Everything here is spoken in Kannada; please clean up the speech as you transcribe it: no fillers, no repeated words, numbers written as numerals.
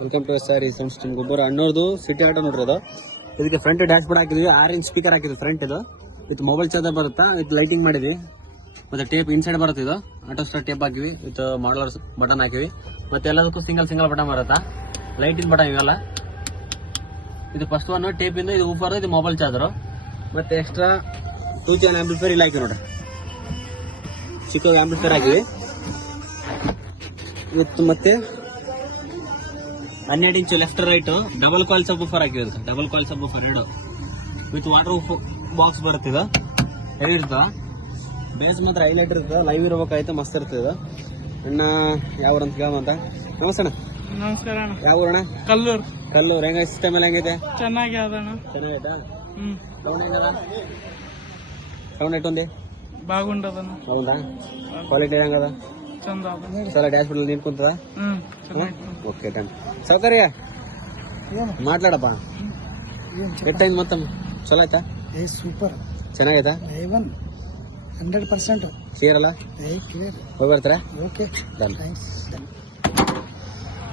ವೆಲ್ಕಮ್ ಟು ಸಾರಿ ಸೌಂಡ್ ಸ್ಟೀಮ್ ಗೊಬ್ಬರ ಅಣ್ಣೋರ್ದು ಸಿಟಿ ಆಟೋ ನೋಡ್ರಿ ಅದು. ಇದಕ್ಕೆ ಫ್ರಂಟ್ ಡ್ಯಾಶ್ ಬೋರ್ಡ್ ಹಾಕಿದ್ವಿ, 6 ಇಂಚ್ ಸ್ಪೀಕರ್ ಹಾಕಿದ್ವಿ ಫ್ರಂಟ್. ಇದು ವಿತ್ ಮೊಬೈಲ್ ಚಾರ್ಜರ್ ಬರುತ್ತಾ, ವಿತ್ ಲೈಟಿಂಗ್ ಮಾಡಿದ್ವಿ. ಮತ್ತೆ ಟೇಪ್ ಇನ್ಸೈಡ್ ಬರುತ್ತೆ. ಇದು ಆಟೋ ಸ್ಟಾರ್ಟ್ ಟೇಪ್ ಹಾಕಿವಿ, ವಿತ್ ಮಾಡಲರ್ ಬಟನ್ ಹಾಕಿವಿ. ಮತ್ತೆ ಎಲ್ಲದಕ್ಕೂ ಸಿಂಗಲ್ ಬಟನ್ ಬರುತ್ತಾ, ಲೈಟಿನ ಬಟನ್ ಇವೆಲ್ಲ. ಇದು ಫಸ್ಟ್ ಒನ್ ಟೇಪ್ ಇಂದ, ಇದು ಊಫರ್, ಇದು ಮೊಬೈಲ್ ಚಾರ್ಜರ್. ಮತ್ತೆ ಎಕ್ಸ್ಟ್ರಾ 2 channel ಆಂಪ್ಲಿಫೈರ್ ಇಲ್ಲ ಹಾಕಿ ನೋಡ್ರಿ, ಚಿಕ್ಕ ಆಂಪ್ಲಿಫೈರ್ ಹಾಕಿವಿ. ಇವತ್ತು ಮತ್ತೆ 12 inch left right double coil sub woofer ಹಾಕಿವಿ. Double coil sub woofer 2 with water box ಬರುತ್ತೆ. ಇದು ಹೆವಿ ಇರ್ತದ, ಬೇಸ್ ಮಾತ್ರ ಹೈಲೈಟ್ ಇರ್ತದ. ಲೈವ್ ಇರ್ಬೇಕಾಯ್ತು, ಮಸ್ತ್ ಇರ್ತದ. ಅಣ್ಣ ಯಾವ ಊರಂತ ಕೇಳಂತ. ನಮಸ್ತೆ ಅಣ್ಣ. ನಮಸ್ಕಾರ ಅಣ್ಣ. ಯಾವ ಊರಣ್ಣ? ಕಲ್ಲೂರು. ಕಲ್ಲೂರು. ಹೆಂಗ ಸಿಸ್ಟಮ್ ಎಲ್ಲ ಹೆಂಗೈತೆ? ಚೆನ್ನಾಗಿ ಅದಣ್ಣ. ಚೆನ್ನಾಗೈತಾ? ಸೌಂಡ್ ಹೆಂಗದ? ಸೌಂಡ್ ಎಷ್ಟೊಂದಿ ಬಾಗುಂಡದಣ್ಣ. ಹೌದಾ? ಕ್ವಾಲಿಟಿ ಹೆಂಗದ? ಚಂದ ಅದ. ಸಲ ಡ್ಯಾಶ್ ಬೋರ್ಡ್ ನೀನ್ ಕುಂತದ? Okay done. ಸೌಕರ್ಯ ಮಾತಾಡಪ್ಪ. ಎಷ್ಟೈಂದು ಮೊತ್ತ ಚಲೋ ಆಯ್ತಾ? ಸೂಪರ್ ಚೆನ್ನಾಗೈತಾ? 100% ಕ್ಲಿಯರ್ ಅಲ್ಲ? ಹೋಗಿ ಬರ್ತಾರ? Okay done. ಥ್ಯಾಂಕ್ಸ್.